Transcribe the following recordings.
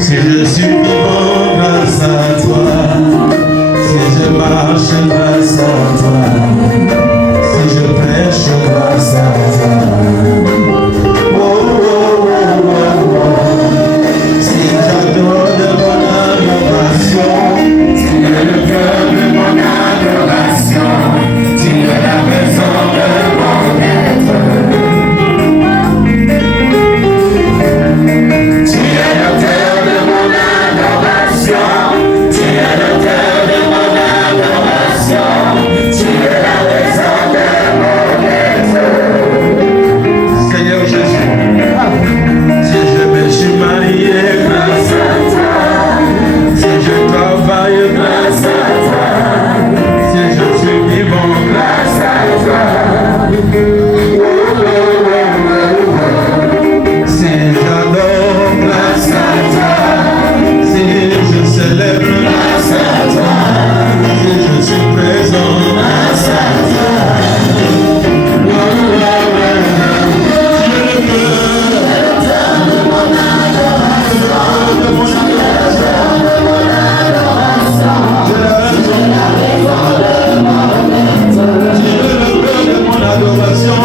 Si je suis vivant grâce à toi, si je marche grâce à toi, si je prêche grâce à toi, oh, oh, oh, oh, oh. Si j'adore de mon adoration, tu es le cœur de mon adoration, tu es la raison de mon être. Tu es le cœur de mon adoration, tu es le cœur de mon adoration, tu es la raison de mon être. Seigneur Jésus, si je me suis marié grâce à toi, si je travaille grâce à toi, si je suis vivant grâce à toi, si j'adore grâce à toi, si je célèbre grâce à toi, si je suis présent grâce à toi, tu es le cœur de mon adoration, de mon adoration, tu es la raison de mon être, tu es le cœur de mon adoration.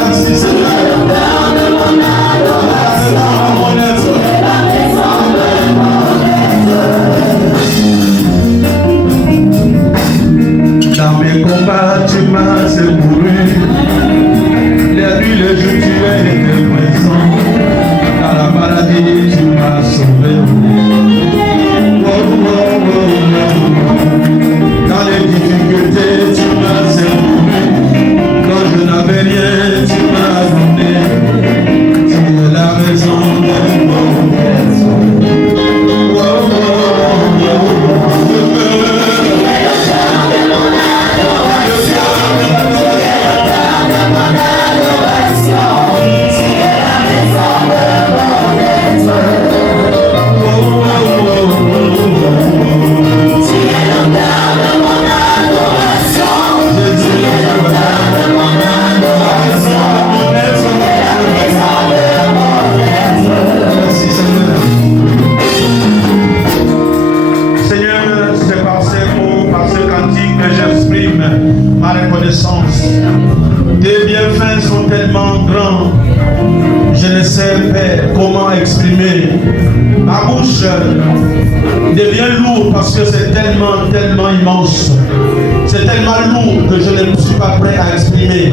Merci Seigneur. Dans mes combats, tu m'as secouru. Les nuits, les jours, tu es présent. Dans la maladie, tu m'as sauvé. Oh, oh, oh, oh. Dans les difficultés, tu m'as secouru. Quand je n'avais rien, tu m'as donné. Tu es la raison de mon être. Oh, oh, oh, oh. Ma reconnaissance. Tes bienfaits sont tellement grands. Je ne sais, Père, comment exprimer. Ma bouche devient lourde parce que c'est tellement, tellement immense. C'est tellement lourd que je ne suis pas prêt à exprimer.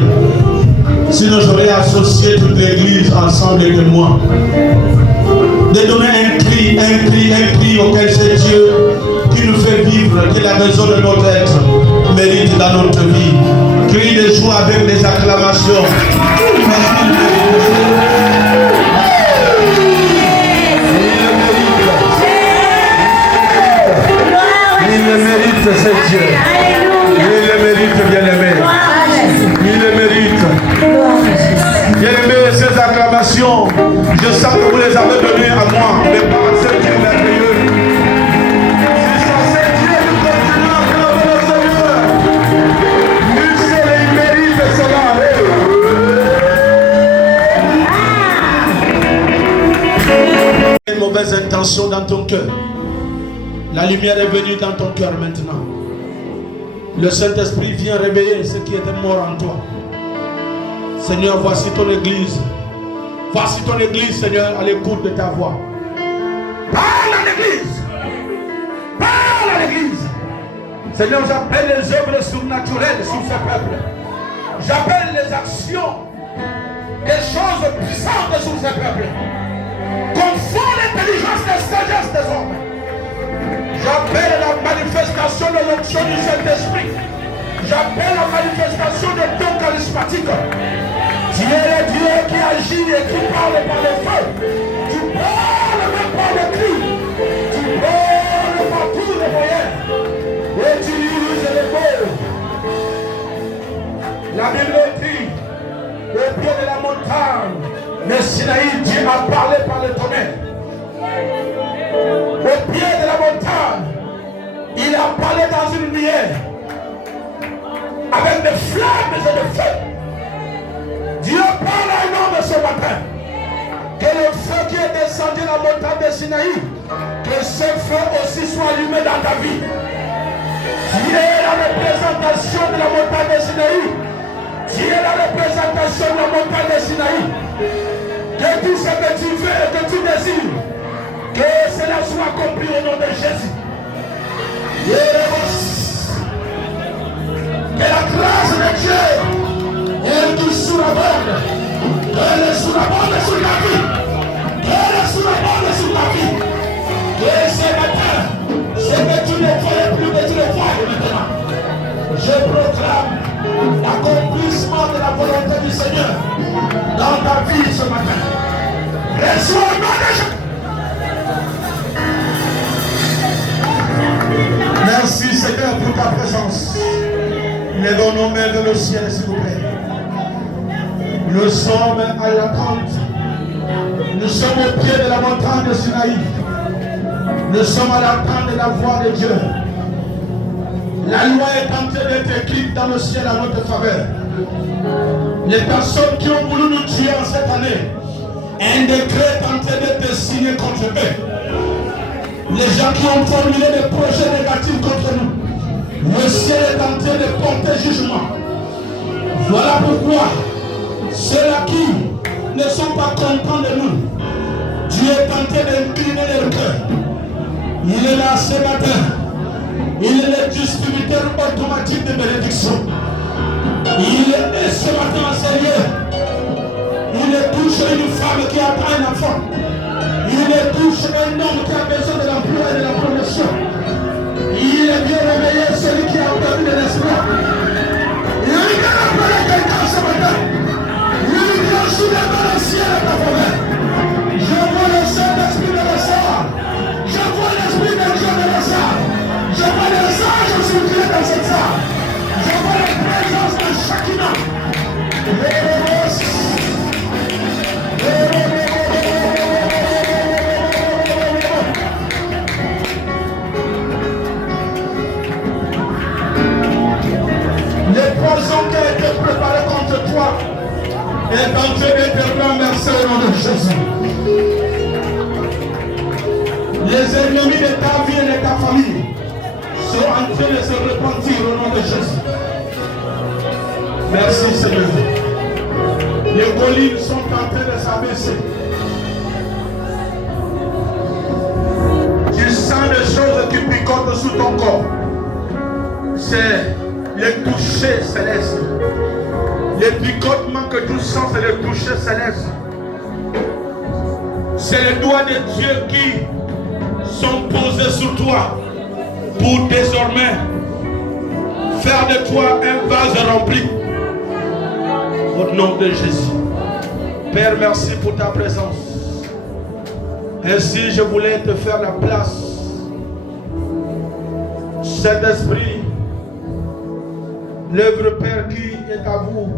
Sinon, j'aurais associé toute l'église ensemble avec moi. De donner un cri auquel c'est Dieu qui nous fait vivre, qui est la raison de notre être, mérite dans notre vie. Crie de joie avec des acclamations. Il le mérite, c'est Dieu. Il le mérite, bien-aimé. Il le mérite. Bien-aimé, ces acclamations, je sens que vous les avez données à moi, mais par ce Dieu merveilleux. Une mauvaise intention dans ton cœur. La lumière est venue dans ton cœur maintenant. Le Saint-Esprit vient réveiller ce qui était mort en toi. Seigneur, voici ton église. Voici ton église, Seigneur, à l'écoute de ta voix. Parle à l'église. Parle à l'église. Seigneur, j'appelle les œuvres surnaturelles sur ce peuple. J'appelle les actions, des choses puissantes sur ce peuple. Confond l'intelligence et la sagesse des hommes. J'appelle la manifestation de l'onction du Saint-Esprit. J'appelle la manifestation des dons charismatiques. Tu es le Dieu qui agit et qui parle par le feu. Tu parles même par le cri. Tu parles par tous les moyens. Et tu uses les mots. La Bible dit, au pied de la montagne, le Sinaï, Dieu a parlé par le tonnerre. Au pied de la montagne, il a parlé dans une lumière avec des flammes et de feu. Dieu parle à un homme la montagne de Sinaï, que ce feu aussi soit allumé dans ta vie. Tu es la représentation de la montagne de Sinaï. Tu es la représentation de la montagne de Sinaï. Que tout ce que tu veux et que tu désires, que cela soit accompli au nom de Jésus. Que la grâce de Dieu, elle qui surabonde, elle surabonde sur ta vie. Elle surabonde sur ta vie. Et ce matin, ce que tu ne voyais plus, que tu le vois maintenant. Je proclame l'accomplissement de la volonté du Seigneur dans ta vie ce matin. Reçois le nom de Jésus. Merci Seigneur pour ta présence. Lèvons nos mains vers le ciel, s'il vous plaît. Nous sommes à l'attente. Nous sommes au pied de la montagne de Sinaï. Nous sommes à l'attente de la voix de Dieu. La loi est en train d'être écrite dans le ciel à notre faveur. Les personnes qui ont voulu nous tuer en cette année, un décret est en train d'être signé contre eux. Les gens qui ont formulé des projets négatifs contre nous, le ciel est en train de porter jugement. Voilà pourquoi ceux-là qui ne sont pas contents de nous, Dieu est en train d'incliner leur cœur. Il est là ce matin. Il est le distributeur automatique de bénédiction. Il est ce matin en sérieux. Il touche une femme qui attend un enfant. Il touche un homme qui a besoin de l'emploi et de la promotion. Il est bien réveillé, celui qui a perdu de l'espoir. Il vient appeler quelqu'un ce matin. Il vient soulever le ciel à ta faveur. Je vois le Saint-Esprit de l'Essor. Je vois l'Esprit de Dieu de l'Essor. Je vois les anges circuler dans cette salle. Je vois la présence de chacun. Les poisons qui ont été préparés contre toi est en train d'être renversé au nom de Jésus. Les ennemis de ta vie et de ta famille sont en train de se repentir au nom de Jésus. Merci Seigneur. Les collines sont en train de s'abaisser. Tu sens des choses qui picotent sous ton corps. C'est le toucher céleste. Les picotements que tu sens, c'est le toucher céleste. C'est les doigts de Dieu qui sont posés sur toi pour désormais faire de toi un vase rempli. Au nom de Jésus. Père, merci pour ta présence. Ainsi, je voulais te faire la place. Saint-Esprit, l'œuvre, Père, qui est à vous.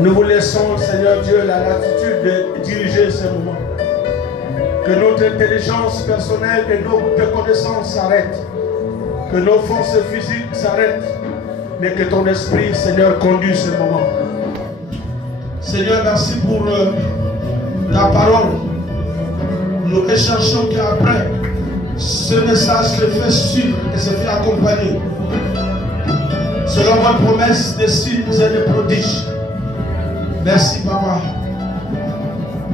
Nous vous laissons, Seigneur Dieu, la latitude de diriger ce moment. Que notre intelligence personnelle et notre connaissances s'arrêtent. Que nos forces physiques s'arrêtent. Mais que ton esprit, Seigneur, conduise ce moment. Seigneur, merci pour ta parole. Nous recherchons qu'après, ce message se fait suivre et se fait accompagner. Selon votre promesse des signes et des prodiges. Merci, Papa.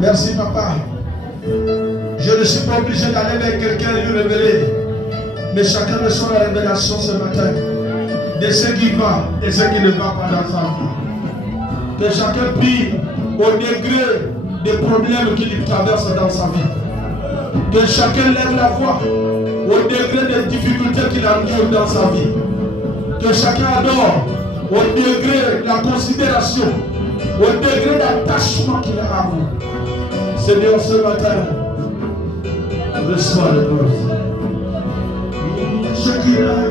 Merci, Papa. Je ne suis pas obligé d'aller vers quelqu'un et lui révéler. Mais chacun reçoit la révélation ce matin de ce qui va et ce qui ne va pas dans sa vie. Que chacun prie au degré des problèmes qui lui traversent dans sa vie. Que chacun lève la voix au degré des difficultés qu'il endure dans sa vie. Que chacun adore au degré de la considération, au degré d'attachement qu'il a à vous. Seigneur, ce matin, reçois le gloire. Shekinah,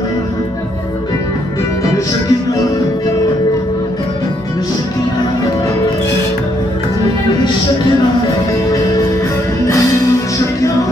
le Shekinah, le Shekinah, le Shekinah, le Shekinah,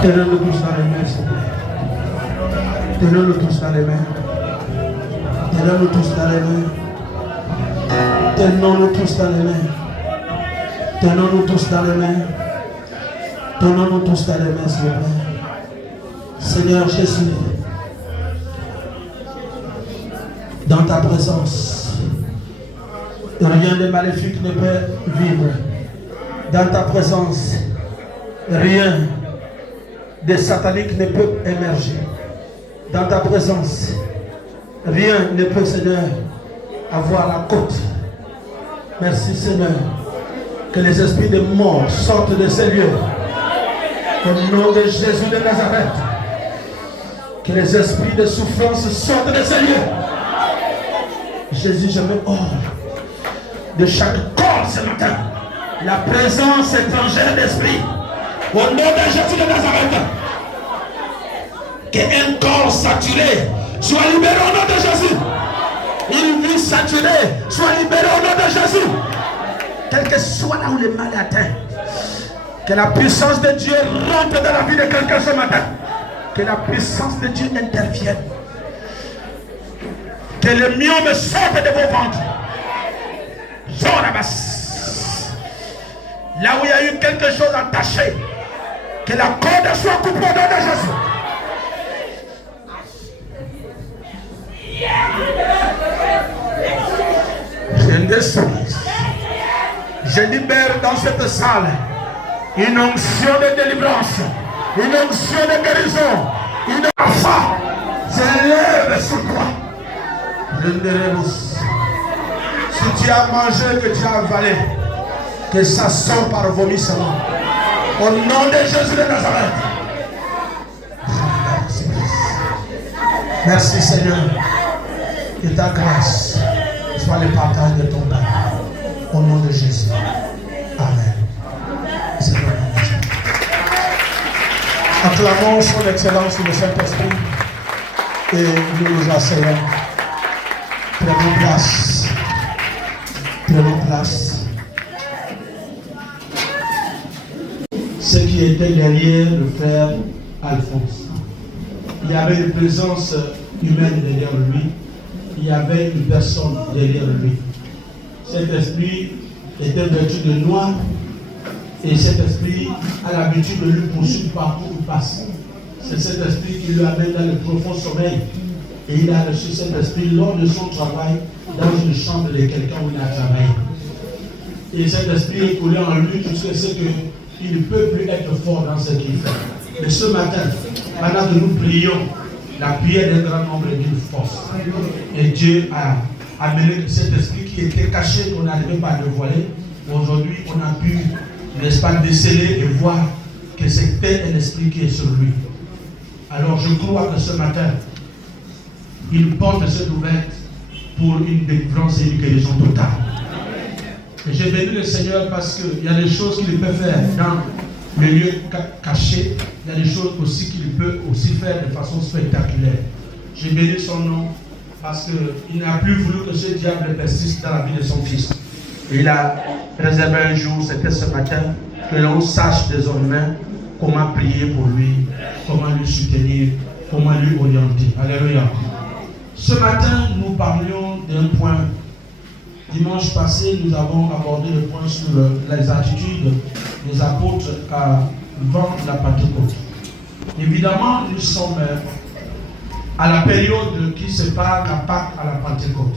Tenons-nous tous dans les mains, Seigneur. Tenons-nous tous dans les mains. Tenons-nous tous dans les mains. Tenons-nous tous dans les mains. Tenons-nous tous dans les mains. Tenons-nous tous dans les mains, s'il vous plaît. Seigneur Jésus, dans ta présence, rien de maléfique ne peut vivre. Dans ta présence, rien de satanique ne peut émerger. Dans ta présence, rien ne peut, Seigneur, avoir la côte. Merci, Seigneur, que les esprits de mort sortent de ces lieux. Au nom de Jésus de Nazareth, que les esprits de souffrance sortent de ces lieux. Jésus, je me hors de chaque corps ce matin la présence étrangère d'esprit. Au nom de Jésus de Nazareth, qu'un corps saturé soit libéré au nom de Jésus. Une vie saturée soit libérée au nom de Jésus. Quel que soit là où le mal est atteint, que la puissance de Dieu rentre dans la vie de quelqu'un ce matin. Que la puissance de Dieu intervienne. Que le myome sorte de vos ventres. Là où il y a eu quelque chose attaché, que la corde soit coupée au nom de Jésus. Je descends. Je libère dans cette salle une onction de délivrance, une onction de guérison, une enfant. Je lève sur toi. Si tu as mangé, que tu as avalé, que ça sort par vomissement. Au nom de Jésus de Nazareth. Merci Seigneur. Que ta grâce soit le partage de ton Père. Au nom de Jésus. Amen. C'est Acclamons son excellence le Saint-Esprit et nous nous asseyons. Prenons place. Prenons place. Ce qui était derrière le frère Alphonse. Il y avait une présence humaine derrière lui. Il y avait une personne derrière lui. Cet esprit était vêtu de noir et cet esprit a l'habitude de lui poursuivre partout où il passe. C'est cet esprit qui lui amène dans le profond sommeil. Et il a reçu cet esprit lors de son travail dans une chambre de quelqu'un où il a travaillé. Et cet esprit est coulé en lui jusqu'à ce qu'il ne peut plus être fort dans ce qu'il fait. Mais ce matin, pendant que nous prions, la prière d'un grand nombre est d'une force. Et Dieu a amené cet esprit qui était caché, qu'on n'arrivait pas à le voiler. Aujourd'hui, on a pu, n'est-ce pas, déceler et voir que c'était un esprit qui est sur lui. Alors je crois que ce matin, il porte cette nouvelle pour une délivrance et une guérison totale. Et j'ai béni le Seigneur parce qu'il y a des choses qu'il peut faire dans le lieu caché. Il y a des choses aussi qu'il peut aussi faire de façon spectaculaire. J'ai béni son nom parce qu'il n'a plus voulu que ce diable persiste dans la vie de son fils. Et il a réservé un jour, c'était ce matin, que l'on sache désormais comment prier pour lui, comment lui soutenir, comment lui orienter. Alléluia. Ce matin, nous parlions d'un point. Dimanche passé, nous avons abordé le point sur les attitudes des apôtres avant la Pentecôte. Évidemment, nous sommes à la période qui sépare la Pâque à la Pentecôte.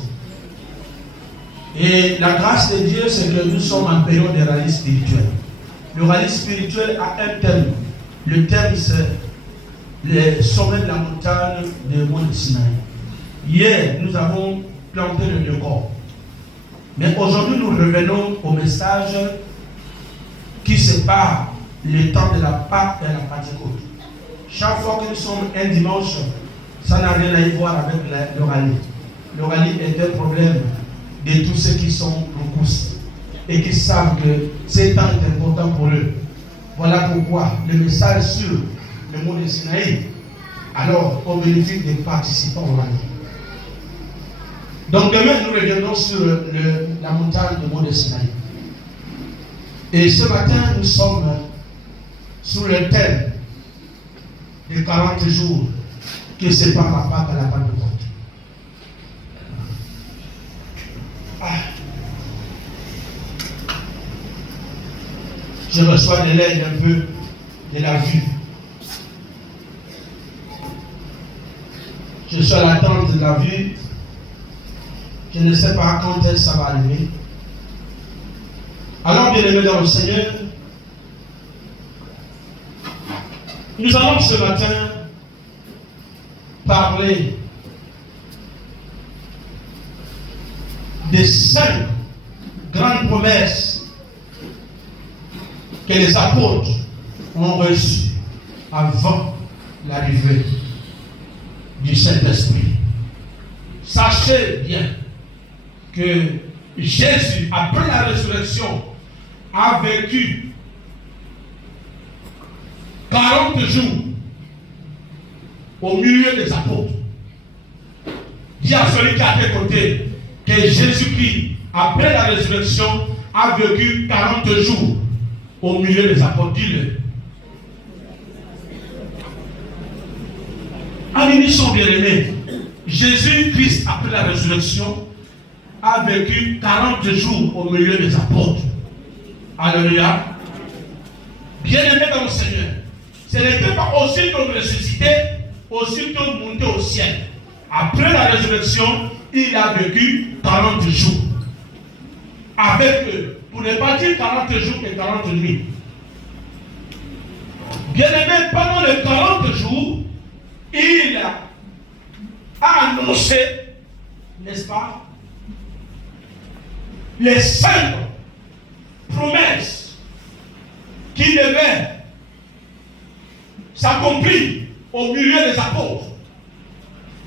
Et la grâce de Dieu, c'est que nous sommes en période de rallye spirituel. Le rallye spirituel a un thème. Le thème, c'est le sommet de la montagne de Mont Sinaï. Hier, nous avons planté le décor. Mais aujourd'hui, nous revenons au message qui sépare le temps de la Pâque et la Pentecôte. Chaque fois que nous sommes un dimanche, ça n'a rien à y voir avec le rallye. Le rallye est un problème de tous ceux qui sont locaux et qui savent que ce temps est important pour eux. Voilà pourquoi le message sur le mont de Sinaï, alors au bénéfice des participants au rallye. Donc demain, nous reviendrons sur la montagne du mont de Sinaï. Et ce matin, nous sommes sous le thème des 40 jours qui séparent la Pâque à la Pentecôte. Je reçois de l'aide un peu de la vue. Je suis à l'attente de la vue. Je ne sais pas quand est-ce que ça va arriver. Alors, bien aimés dans le Seigneur, nous allons ce matin parler des 5 grandes promesses que les apôtres ont reçues avant l'arrivée du Saint-Esprit. Sachez bien que Jésus, après la résurrection, a vécu 40 jours au milieu des apôtres. Dis à celui qui est à tes côtés que Jésus-Christ, après la résurrection, a vécu 40 jours au milieu des apôtres. Dis-le. Amis, sont bien-aimés. Jésus-Christ, après la résurrection, a vécu 40 jours au milieu des apôtres. Alléluia. Bien-aimés dans le Seigneur, ce n'était pas aussitôt ressuscité, aussitôt monté au ciel. Après la résurrection, il a vécu 40 jours avec eux. Pour ne pas dire 40 jours et 40 nuits. Bien-aimés, pendant les 40 jours, il a annoncé, n'est-ce pas, les 5 promesses qui devaient s'accomplir au milieu des apôtres.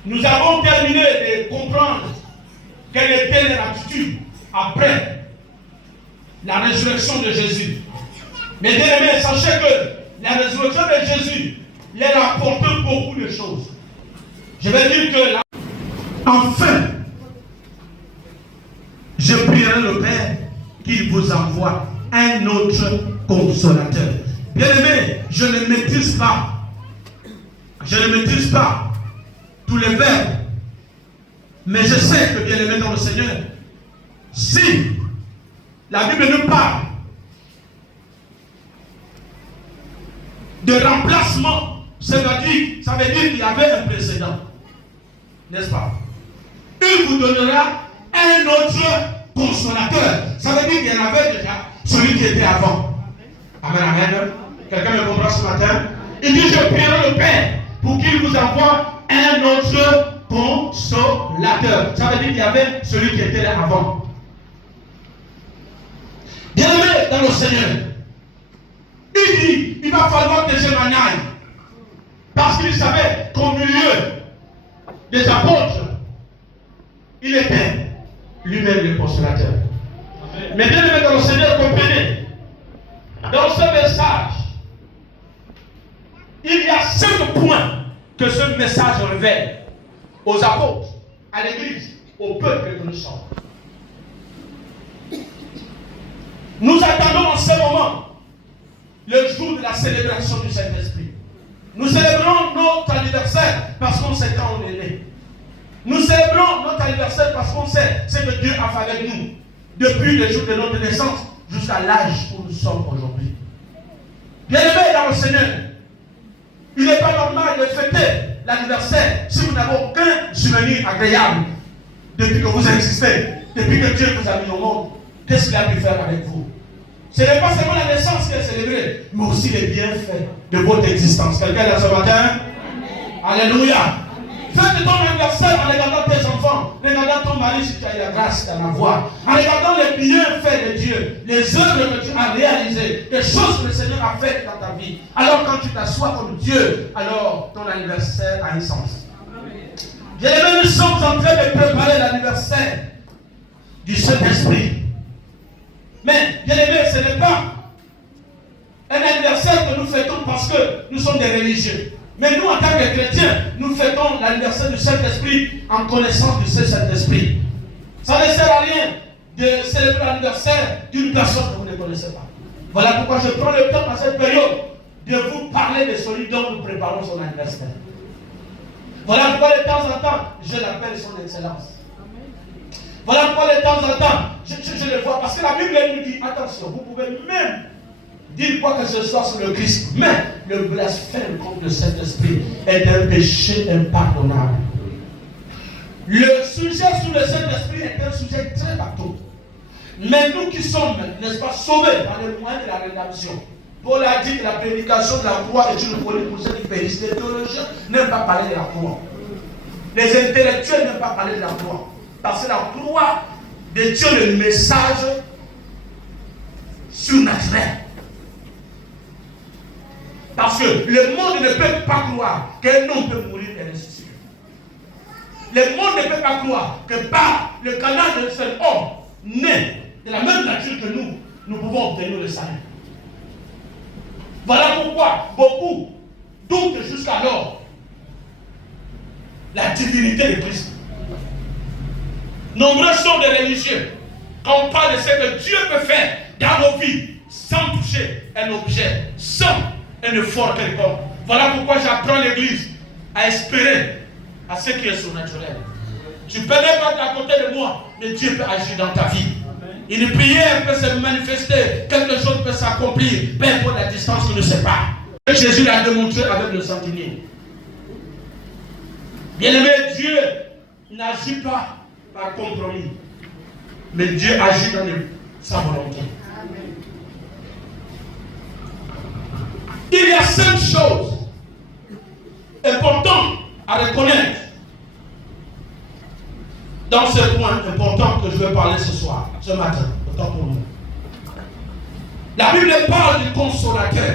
Nous avons terminé de comprendre quelle était leur attitude après la résurrection de Jésus. Mais bien aimés, sachez que la résurrection de Jésus il a apporté beaucoup de choses. Je vais dire que là, enfin, je prierai le Père qu'il vous envoie un autre consolateur. Bien-aimé, je ne maîtrise pas tous les verbes, mais je sais que, bien-aimé dans le Seigneur, si la Bible nous parle de remplacement, ça veut dire qu'il y avait un précédent, n'est-ce pas? Il vous donnera un autre consolateur. Ça veut dire qu'il y en avait déjà celui qui était avant. Amen, amen. Quelqu'un me comprend ce matin? Il dit, je prierai le Père pour qu'il vous envoie un autre consolateur. Ça veut dire qu'il y avait celui qui était là avant. Bien-aimé dans le Seigneur, il dit, il va falloir que je m'en aille. Parce qu'il savait qu'au milieu des apôtres, il était lui-même le consolateur. Mais bien aimé dans le Seigneur, comprenez, dans ce message, il y a 5 points que ce message révèle aux apôtres, à l'église, au peuple que nous sommes. Nous attendons en ce moment le jour de la célébration du Saint-Esprit. Nous célébrons notre anniversaire parce qu'on sait quand on est né. Nous célébrons notre anniversaire parce qu'on sait ce que Dieu a fait avec nous depuis le jour de notre naissance jusqu'à l'âge où nous sommes aujourd'hui. Bien-aimés dans le Seigneur, il n'est pas normal de fêter l'anniversaire si vous n'avez aucun souvenir agréable depuis que vous existez, depuis que Dieu vous a mis au monde. Qu'est-ce qu'il a pu faire avec vous? Ce n'est pas seulement la naissance qui est célébrée, mais aussi les bienfaits de votre existence. Quelqu'un là ce matin? Alléluia. Faites ton anniversaire en regardant tes enfants, en regardant ton mari si tu as eu la grâce d'en avoir, en regardant les bienfaits de Dieu, les œuvres que tu as réalisées, les choses que le Seigneur a faites dans ta vie. Alors quand tu t'assois comme Dieu, alors ton anniversaire a un sens. Bien-aimés, nous sommes en train de préparer l'anniversaire du Saint-Esprit. Mais, bien-aimés, ce n'est pas un anniversaire que nous fêtons parce que nous sommes des religieux. Mais nous, en tant que chrétiens, nous fêtons l'anniversaire du Saint-Esprit en connaissance de ce Saint-Esprit. Ça ne sert à rien de célébrer l'anniversaire d'une personne que vous ne connaissez pas. Voilà pourquoi je prends le temps dans cette période de vous parler de celui dont nous préparons son anniversaire. Voilà pourquoi de temps en temps, je l'appelle son excellence. Voilà pourquoi de temps en temps, je le vois. Parce que la Bible nous dit, attention, vous pouvez même dire quoi que ce soit sur le Christ, mais le blasphème contre le Saint-Esprit est un péché impardonnable. Le sujet sur le Saint-Esprit est un sujet très bateau. Mais nous qui sommes, n'est-ce pas, sauvés par le moyen de la rédemption. Paul a dit que la prédication de la croix est une folie pour ceux qui périssent. Les théologiens n'aiment pas parler de la croix. Les intellectuels n'aiment pas parler de la croix. Parce que la croix de Dieu, le message surnaturel. Parce que le monde ne peut pas croire qu'un homme peut mourir et ressusciter. Le monde ne peut pas croire que par le canal d'un seul homme, né de la même nature que nous pouvons obtenir le salut. Voilà pourquoi beaucoup doutent jusqu'alors la divinité de Christ. Nombreux sont des religieux. Quand on parle de ce que Dieu peut faire dans nos vies, sans toucher un objet, sans un effort quelconque. Voilà pourquoi j'apprends l'Église à espérer à ce qui est surnaturel. Tu peux pas être à côté de moi, mais Dieu peut agir dans ta vie. Une prière peut se manifester, quelque chose peut s'accomplir, peu importe la distance qui nous sépare. Jésus l'a démontré avec le centenier. Bien-aimé, Dieu n'agit pas par compromis, mais Dieu agit dans sa volonté. Il y a 5 choses importantes à reconnaître dans ce point important que je vais parler ce matin, autant pour nous. La Bible parle du consolateur.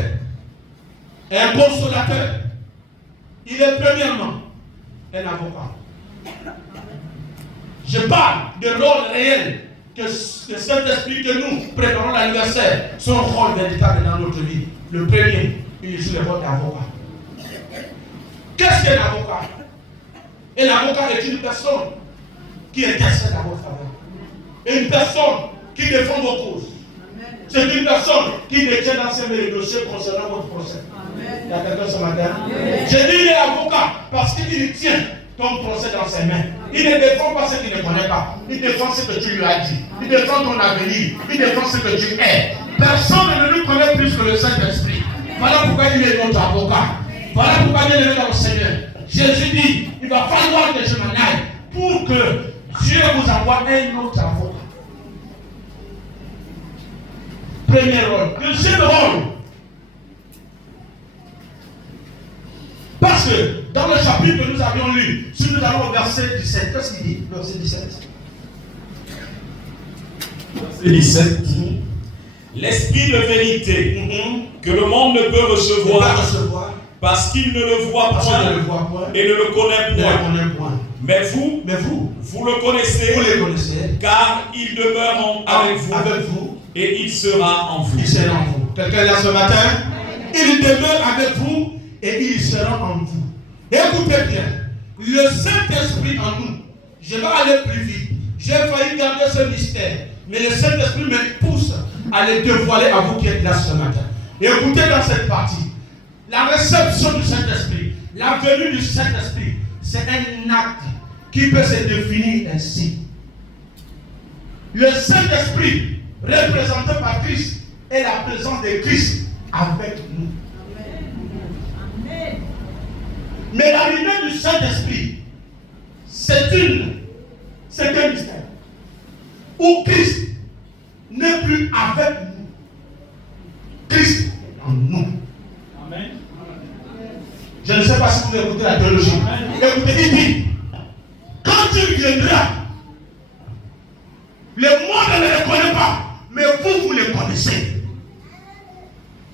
Et un consolateur, il est premièrement un avocat. Je parle de rôle réel que le Saint-Esprit que nous préparons l'anniversaire, son rôle véritable dans notre vie. Le premier, il joue le rôle d'avocat. Qu'est-ce qu'un avocat? Un avocat est une personne qui intercède à votre faveur. Une personne qui défend vos causes. C'est une personne qui détient dans ses mains les dossiers concernant votre procès. Il y a quelqu'un ce matin? J'ai dit il est avocat parce qu'il tient ton procès dans ses mains. Il ne défend pas ce qu'il ne connaît pas. Il défend ce que tu lui as dit. Il défend ton avenir. Il défend ce que tu es. Personne ne nous connaît plus que le Saint-Esprit. Voilà pourquoi il est notre avocat. Voilà pourquoi il est levé dans le Seigneur. Jésus dit, il va falloir que je m'en aille pour que Dieu vous envoie un autre avocat. Premier rôle. Deuxième rôle. Parce que dans le chapitre que nous avions lu, si nous allons au verset 17, qu'est-ce qu'il dit? Verset 17. Verset 17. L'esprit de vérité que le monde ne peut recevoir parce qu'il ne le voit point et ne le connaît point. Mais vous le connaissez, car il demeure avec vous et il sera en vous. Il sera en vous. Quelqu'un là ce matin? Il demeure avec vous et il sera en vous. Écoutez bien, le Saint-Esprit en nous, je vais aller plus vite. J'ai failli garder ce mystère, mais le Saint-Esprit me pousse à le dévoiler à vous qui êtes là ce matin. Écoutez dans cette partie, la réception du Saint-Esprit, la venue du Saint-Esprit, c'est un acte qui peut se définir ainsi. Le Saint-Esprit, représenté par Christ, est la présence de Christ avec nous. Amen. Mais l'arrivée du Saint-Esprit, c'est un mystère. Où Christ n'est plus avec nous. Christ est en nous. Amen. Je ne sais pas si vous écoutez la théologie. Écoutez, il dit, quand tu viendras, le monde ne le connaît pas, mais vous le connaissez.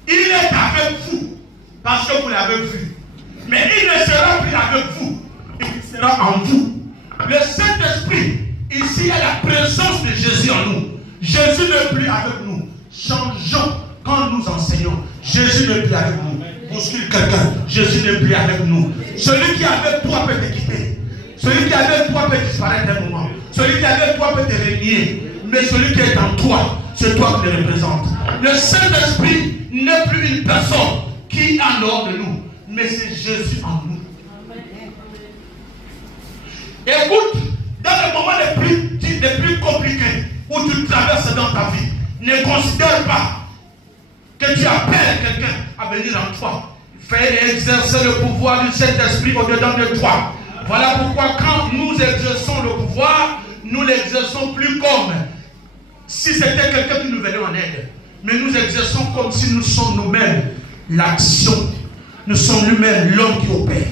Il est avec vous parce que vous l'avez vu. Mais il ne sera plus avec vous. Il sera en vous. Le Saint-Esprit, ici, est la présence de Jésus en nous. Jésus n'est plus avec nous. Changeons quand nous enseignons. Jésus n'est plus avec nous. Bouscule quelqu'un. Jésus n'est plus avec nous. Celui qui est avec toi peut te quitter. Celui qui est avec toi peut disparaître un moment. Celui qui est avec toi peut te régner. Mais celui qui est en toi, c'est toi qui le représente. Le Saint-Esprit n'est plus une personne qui est en dehors de nous, mais c'est Jésus en nous. Écoute, dans les moments les plus compliqués où tu traverses dans ta vie, ne considère pas que tu appelles quelqu'un à venir en toi. Fais exercer le pouvoir du Saint-Esprit au-dedans de toi. Voilà pourquoi quand nous exerçons le pouvoir, nous l'exerçons plus comme si c'était quelqu'un qui nous venait en aide. Mais nous exerçons comme si nous sommes nous-mêmes l'action. Nous sommes nous-mêmes l'homme qui opère.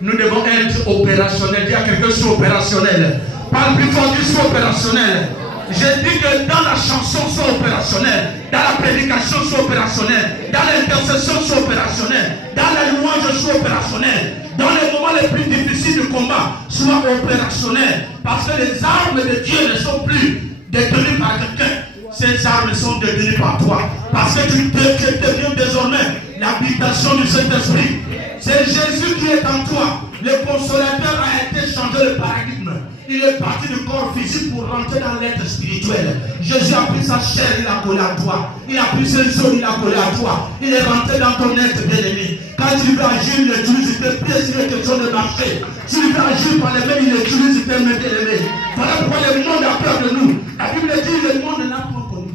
Nous devons être opérationnels. Dis à quelqu'un, je suis opérationnel. Parle plus fort, je suis opérationnel. J'ai dit que dans la chanson, sois opérationnel. Dans la prédication, sois opérationnel. Dans l'intercession, sois opérationnel. Dans la louange, sois opérationnel. Dans les moments les plus difficiles du combat, sois opérationnel. Parce que les armes de Dieu ne sont plus détenues par quelqu'un. Ces armes sont détenues par toi. Parce que tu deviens désormais l'habitation du Saint-Esprit. C'est Jésus qui est en toi. Le consolateur a été changé le paradigme. Il est parti du corps physique pour rentrer dans l'être spirituel. Jésus a pris sa chair, il a collé à toi. Il a pris ses os, il a collé à toi. Il est rentré dans ton être bien-aimé. Quand il veut agir, il utilise tes pieds s'il est question de marcher. S'il veut agir par les mains, il utilise tes mains bien-aimées. Voilà pourquoi le monde a peur de nous. La Bible dit le monde n'a pas connu.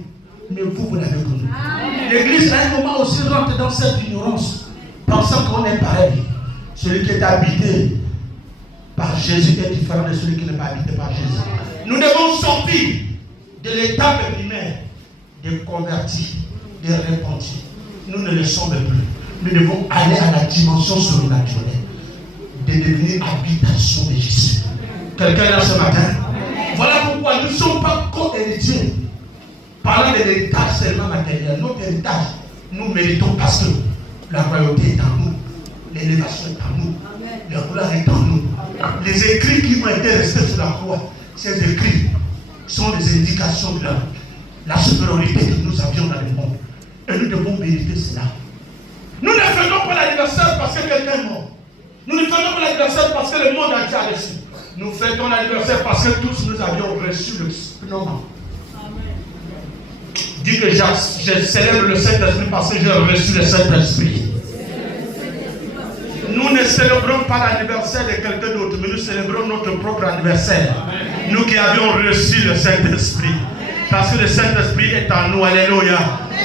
Mais vous l'avez connu. L'église à un moment aussi rentre dans cette ignorance, pensant qu'on est pareil. Celui qui est habité par Jésus est différent de celui qui n'est pas habité par Jésus. Nous devons sortir de l'étape primaire des convertis, des repentis. Nous ne le sommes plus. Nous devons aller à la dimension surnaturelle de devenir habitation de Jésus. Quelqu'un est là ce matin? Voilà pourquoi nous ne sommes pas co-héritiers. Parlant de l'héritage seulement matériel, notre héritage, nous méritons parce que la royauté est en nous, l'élévation est en nous, la gloire est en nous. Les écrits qui ont été restés sur la croix, ces écrits sont des indications de la supériorité que nous avions dans le monde. Et nous devons mériter cela. Nous ne faisons pas l'anniversaire parce que quelqu'un est mort. Nous ne fêtons l'anniversaire parce que le monde entier a reçu. Nous fêtons l'anniversaire parce que tous nous avions reçu le nom. Dis que je célèbre le Saint-Esprit parce que j'ai reçu le Saint-Esprit. Nous ne célébrons pas l'anniversaire de quelqu'un d'autre, mais nous célébrons notre propre anniversaire. Nous qui avions reçu le Saint-Esprit. Parce que le Saint-Esprit est en nous. Alléluia.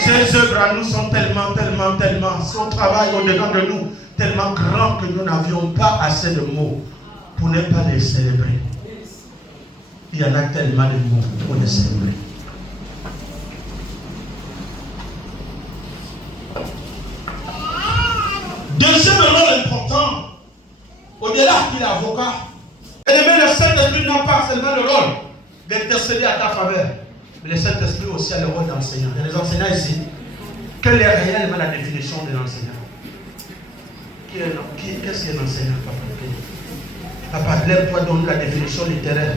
Ses œuvres à nous sont tellement, son travail au-dedans de nous, tellement grand que nous n'avions pas assez de mots pour ne pas les célébrer. Il y en a tellement de mots pour les célébrer. Deuxième rôle important, au-delà qu'il est avocat, et même le Saint-Esprit n'a pas seulement le rôle d'intercéder à ta faveur, mais le Saint-Esprit aussi a le rôle d'enseignant. Il y a des enseignants ici. Quelle est réellement la définition de l'enseignant? Qu'est-ce qu'un enseignant, papa? Papa, lève-toi, donne la définition littéraire.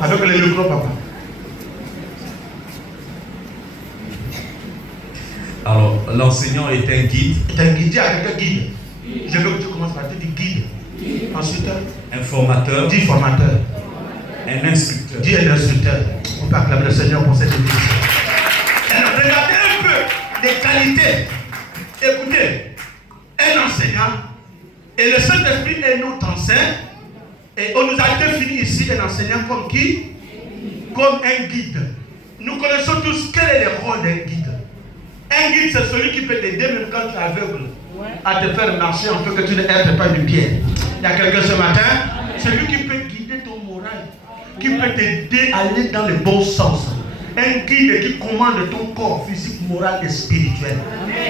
Avec le micro, papa. Alors, l'enseignant est un guide. C'est un guide, dis à quelqu'un guide. Je veux que tu commences par dire guide. Ensuite, un formateur. Dis formateur. Un instructeur. Dis un instructeur. On peut acclamer le Seigneur pour cette définition. Alors, regardez un peu les qualités. Écoutez, un enseignant et le Saint-Esprit est notre enseignant. Et on nous a défini ici un enseignant comme qui? Comme un guide. Nous connaissons tous quel est le rôle d'un guide. Un guide, c'est celui qui peut t'aider même quand tu es aveugle, à te faire marcher en peu que tu ne heurtes pas une pierre. Il y a quelqu'un ce matin, celui qui peut guider ton moral, qui peut t'aider à aller dans le bon sens. Un guide qui commande ton corps physique, moral et spirituel.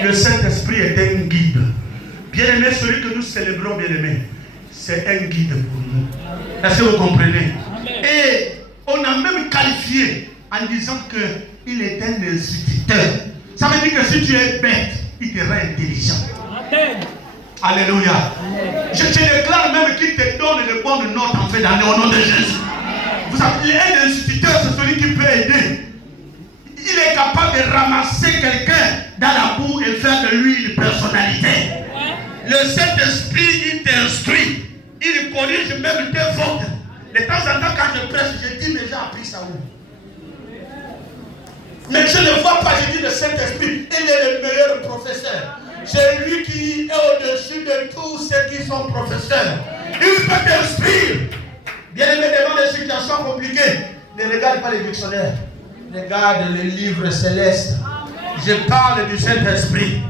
Le Saint-Esprit est un guide. Bien-aimé, celui que nous célébrons, bien-aimé, c'est un guide pour nous. Est-ce que vous comprenez? Et on a même qualifié en disant qu'il est un instituteur. Ça veut dire que si tu es bête, il te rend intelligent. Alléluia. Je déclare même qu'il te donne les bonnes notes en fin d'année au nom de Jésus. Vous savez, un instituteur, c'est celui qui peut aider. Il est capable de ramasser quelqu'un dans la boue et faire de lui une personnalité. Le Saint-Esprit, il t'instruit. Il corrige même tes fautes. De temps en temps, quand je prêche, je dis, mais j'ai appris ça où? Mais je ne vois pas, je dis le Saint-Esprit, il est le meilleur professeur. C'est lui qui est au-dessus de tous ceux qui sont professeurs. Il peut t'instruire. Bien aimé, devant des situations compliquées, ne regarde pas les dictionnaires. Regarde les livres célestes. Je parle du Saint-Esprit.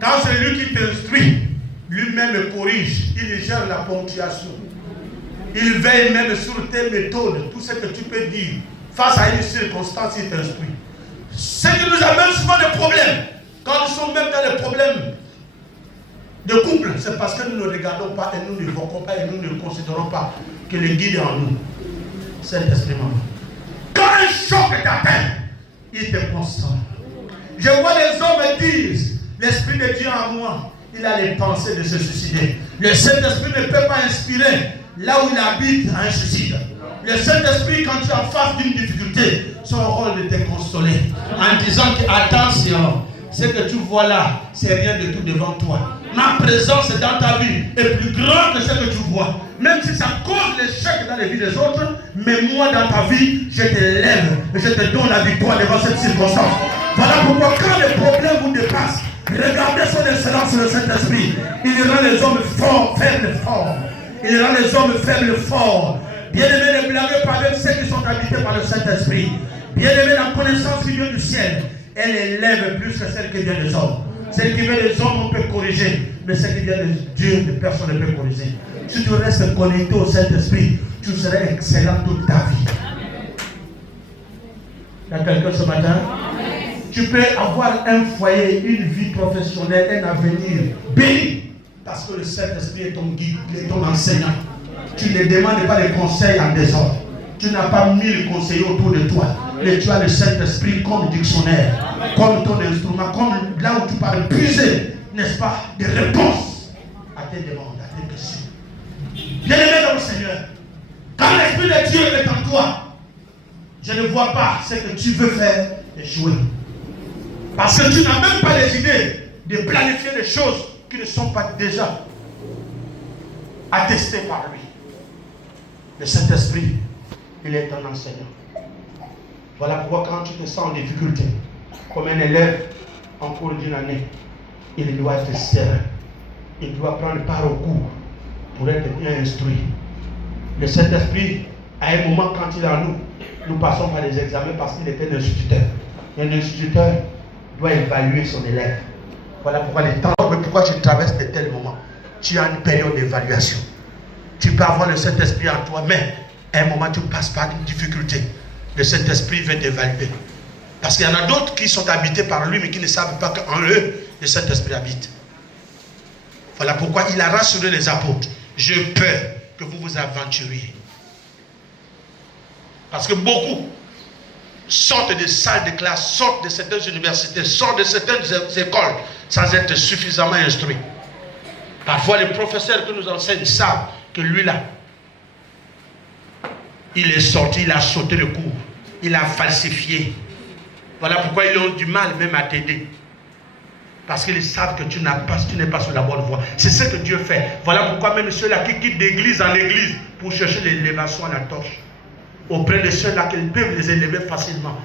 Quand c'est lui qui t'instruit, lui-même corrige, il gère la ponctuation. Il veille même sur tes méthodes, tout ce que tu peux dire. Face à une circonstance, il t'instruit. Ce qui nous amène souvent des problèmes. Quand nous sommes même dans les problèmes de couple, c'est parce que nous ne regardons pas et nous n'évoquons pas et nous ne considérons pas que le guide est en nous. Saint-Esprit. Quand un choc t'atteint, il te console. Je vois les hommes dire, l'Esprit de Dieu en moi, il a les pensées de se suicider. Le Saint-Esprit ne peut pas inspirer là où il habite un suicide. Le Saint-Esprit, quand tu es en face d'une difficulté, son rôle de te consoler. En disant que, attention, ce que tu vois là, c'est rien de tout devant toi. Ma présence dans ta vie est plus grande que ce que tu vois. Même si ça cause l'échec dans les vies des autres, mais moi dans ta vie, je te lève et je te donne la victoire devant cette circonstance. Voilà pourquoi quand les problèmes vous dépassent, regardez son excellence le Saint-Esprit. Il rend les hommes forts, faibles, forts. Il rend les hommes faibles, forts. Bien-aimés, ne blaguez pas avec ceux qui sont habités par le Saint-Esprit. Bien-aimés, la connaissance qui vient du ciel, elle élève plus que celle qui vient des hommes. Celle qui vient des hommes, on peut corriger. Mais celle qui vient de Dieu, personne ne peut corriger. Si tu restes connecté au Saint-Esprit, tu seras excellent toute ta vie. Il y a quelqu'un ce matin? Tu peux avoir un foyer, une vie professionnelle, un avenir béni. Parce que le Saint-Esprit est ton guide, il est ton enseignant. Tu ne demandes pas les conseils en désordre. Tu n'as pas 1000 conseillers autour de toi. Mais tu as le Saint-Esprit comme dictionnaire, comme ton instrument, comme là où tu parles, puiser, n'est-ce pas, des réponses à tes demandes, à tes questions. Bien-aimé dans le Seigneur, quand l'Esprit de Dieu est en toi, je ne vois pas ce que tu veux faire échouer. Parce que tu n'as même pas les idées de planifier des choses qui ne sont pas déjà attesté par lui. Le Saint-Esprit, il est un enseignant. Voilà pourquoi quand tu te sens en difficulté, comme un élève en cours d'une année, il doit être serein. Il doit prendre part au cours pour être bien instruit. Le Saint-Esprit, à un moment quand il est en nous, nous passons par des examens parce qu'il était l'instituteur. Et un instituteur doit évaluer son élève. Voilà pourquoi les temps, mais pourquoi tu traverses de tels moments. Tu as une période d'évaluation. Tu peux avoir le Saint-Esprit en toi, mais à un moment tu passes par une difficulté. Le Saint-Esprit va t'évaluer. Parce qu'il y en a d'autres qui sont habités par lui, mais qui ne savent pas qu'en eux, le Saint-Esprit habite. Voilà pourquoi il a rassuré les apôtres. Je peur que vous vous aventuriez. Parce que beaucoup sortent des salles de classe, sortent de certaines universités, sortent de certaines écoles sans être suffisamment instruits. Parfois, les professeurs que nous enseignent savent que lui-là, il est sorti, il a sauté le cours, il a falsifié. Voilà pourquoi ils ont du mal même à t'aider. Parce qu'ils savent que tu n'es pas sur la bonne voie. C'est ce que Dieu fait. Voilà pourquoi même ceux-là qui quittent d'église en église pour chercher l'élévation à la torche, auprès de ceux-là qu'ils peuvent les élever facilement.